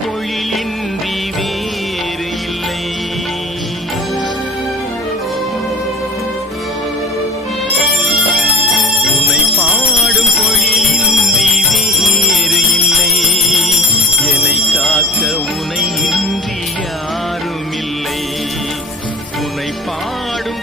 பொழிலின்றி வேறு இல்லை. உன்னை பாடும் பொழிலின்றி வேறு இல்லை. என்னை காக்க உனை இன்றி யாரும் இல்லை உன்னை வேறு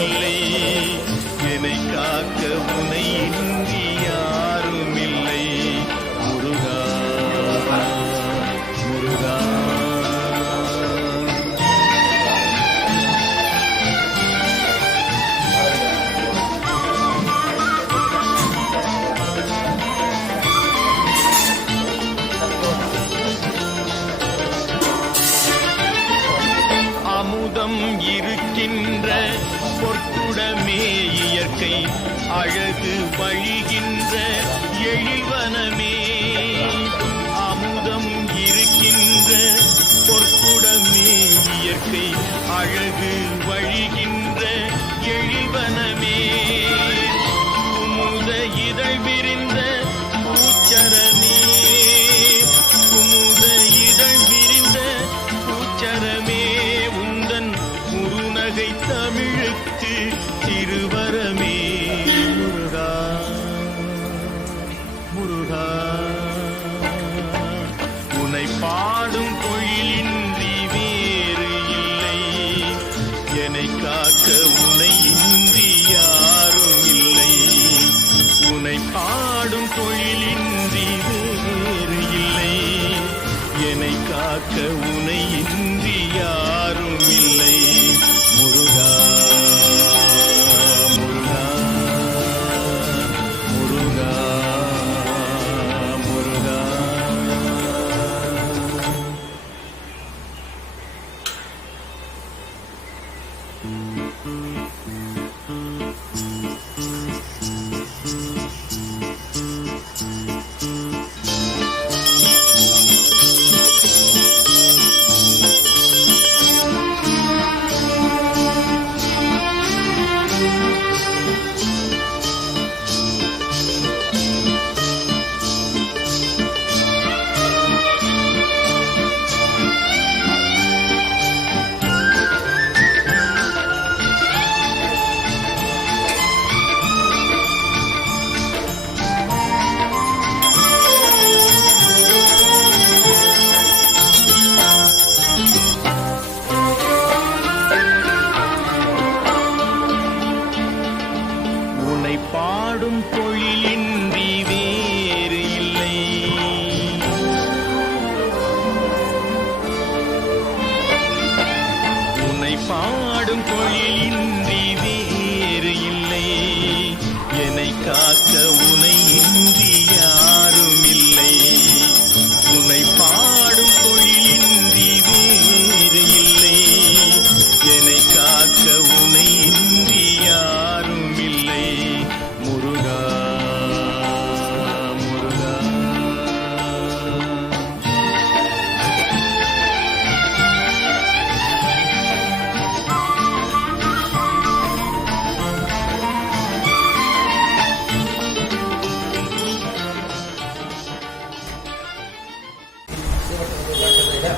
இல்லை என்னை காக்க முனை need.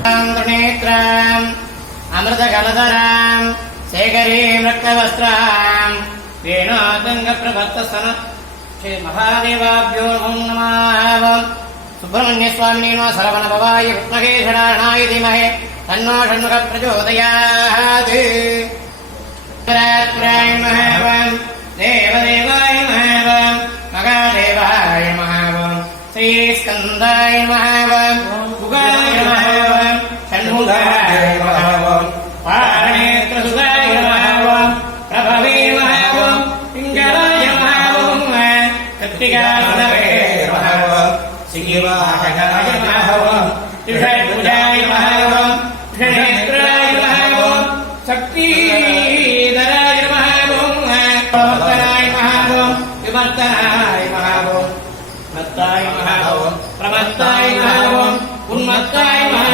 నృనేత్రాం అమృతగలధరాం శేఖరీం రక్తవస్త్రాం వేణోదంగప్రభక్తస్తన శ్రీ మహాదేవాభ్యో నమావం సుబ్రహ్మణ్యస్వామిని నో సరవణభవాయ విష్మహే షడాణాయ ధీమహే. తన్నో షణ్ముఖ ప్రచోదయాత్. ஷட்பூஜாய மகாபவம் ஷடேந்திராய மகாபவம் சக்திதராய மகாபவம் பிரவர்த்தனாய மகாபவம் விமர்த்தனாய மகாபவம் மத்தாய மகாபவம் பிரமத்தாய மகாபவம் உன்மத்தாய மகாபவம்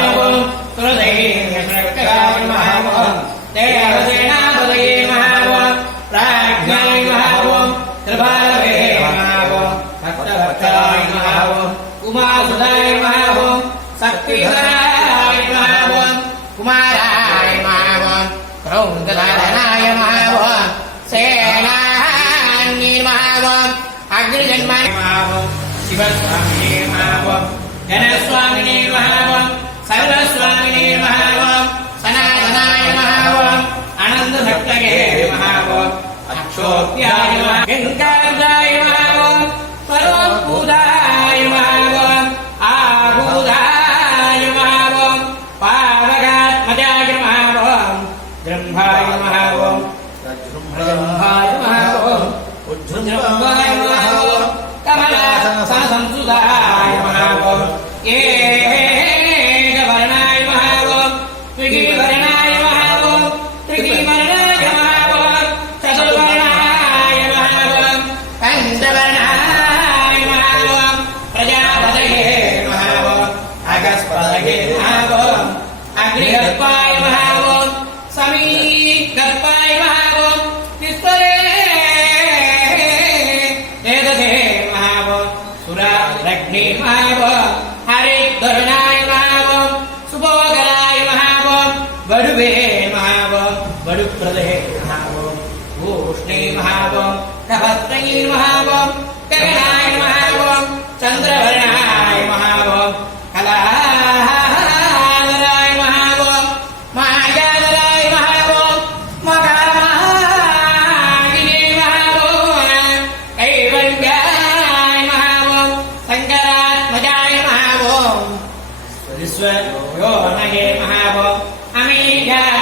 குமாராய மாவோன் குமாராய மாவோன் கிரௌந்தலாதனாய மாவோன் சேனாநீர் மாவோன் அக்னிஜன்மான மாவோன் சிவசுவாமினே மாவோன் கணசுவாமினே மாவோன் சர்வசுவாமினே மாவோன் சனாதனாய மாவோன் அனந்த சக்தகே மாவோன் அச்சோத்யாய மாவோன் ब्रह्माय महाभवम् उज्जृम्भाय महाभवम् कमलासंसुताय महाभवम् एकवर्णाय महाभवम् त्रिगिवर्णाय महाभवम् त्रिगिवर्णाय महाभवम् चतुर्वर्णाय महाभवम् पञ्चवर्णाय महाभवम् प्रजापतये महाभवम् अगस्पतये महाभवम् अग्निगर्भाय महाभवम् महाभवम् कभत्रयी महाभवम् गगनाय महाभवम् चन्द्रवर्णाय महाभवम् कलाधराय महाभवम् मायाधराय महाभवम् मकामागिने महाभवम् कैवल्याय महाभवम् शङ्करात्मजाय महाभवम् विश्वयोनये महाभवम् अमीयात्मने महाभवम्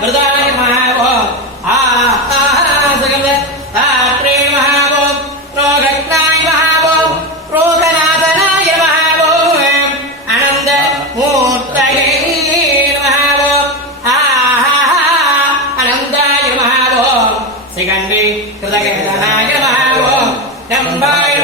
सारस्वता मृदाय महाभवम् आहासगल रात्रे महाभवम् रोगत्नाय महाभवम् रोगनाशनाय महाभवम् आनन्द मूर्तये महाभवम् आहा आनन्दाय महाभवम् श्रीगण्डे कृतगणाय महाभवम् डम्बाय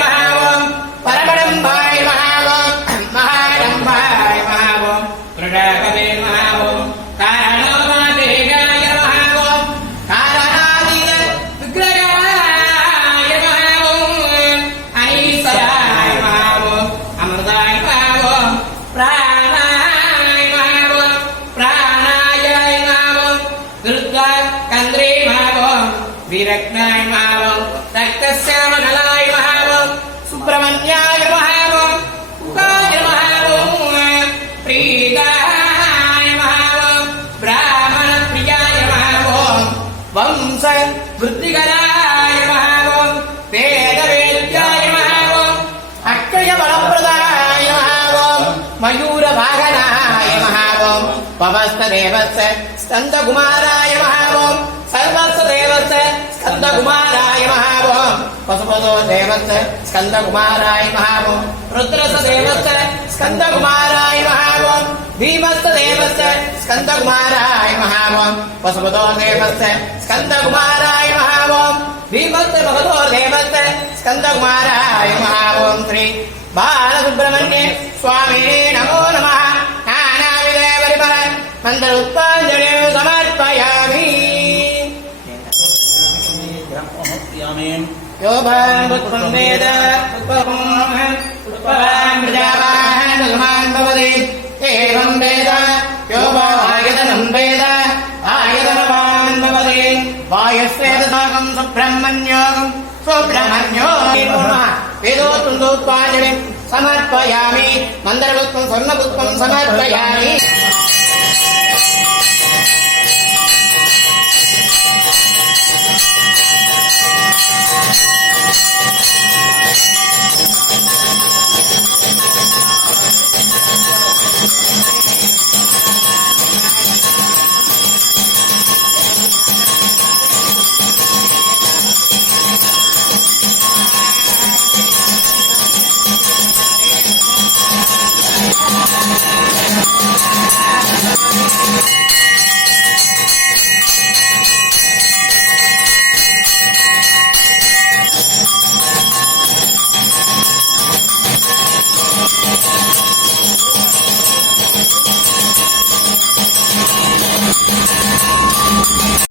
विरत्नाय महाभवम् रक्तश्यामकलाय महाभवम् सुब्रह्मण्याय महाभवम् उगाय महाभवम् प्रीताय महाभवम् ब्राह्मणप्रियाय महाभवम् वंश वृत्तिकराय महाभवम् वेदवेद्याय महाभवम् अक्षयबलप्रदाय महाभवम् मयूरवाहनाय महाभवम् पवस्तदेवस्य स्कन्दकुमाराय महाभवम् దేవస్ స్కందకుమారాయ మహాభో పశుపతో దేవస్ స్కందకుమారాయ మహాభో రుద్రస దేవస్ స్కందకుమారాయ మహాభో భీమస్త దేవస్ స్కందకుమారాయ మహాభో పశుపతో దేవస్ స్కందకుమారాయ మహాభో భీమస్త భగతో దేవస్ స్కందకుమారాయ మహాభోం శ్రీ బాలసుబ్రహ్మణ్య స్వామినే నమో నమ నానావిదేవరిపర మందరుత్పాంజలి यो भागवत्वं वेद उत्पवान् उत्पवान् प्रजावान् भगवान् भवति एवं वेद यो वा आयतनं वेद आयतनवान् भवति वायस्वेदसाकं सुब्रह्मण्योगं सुब्रह्मण्यो वेदोत्तुन्दोत्पाञ्जलिं समर्पयामि मन्दरपुष्पं स्वर्णपुष्पं समर्पयामि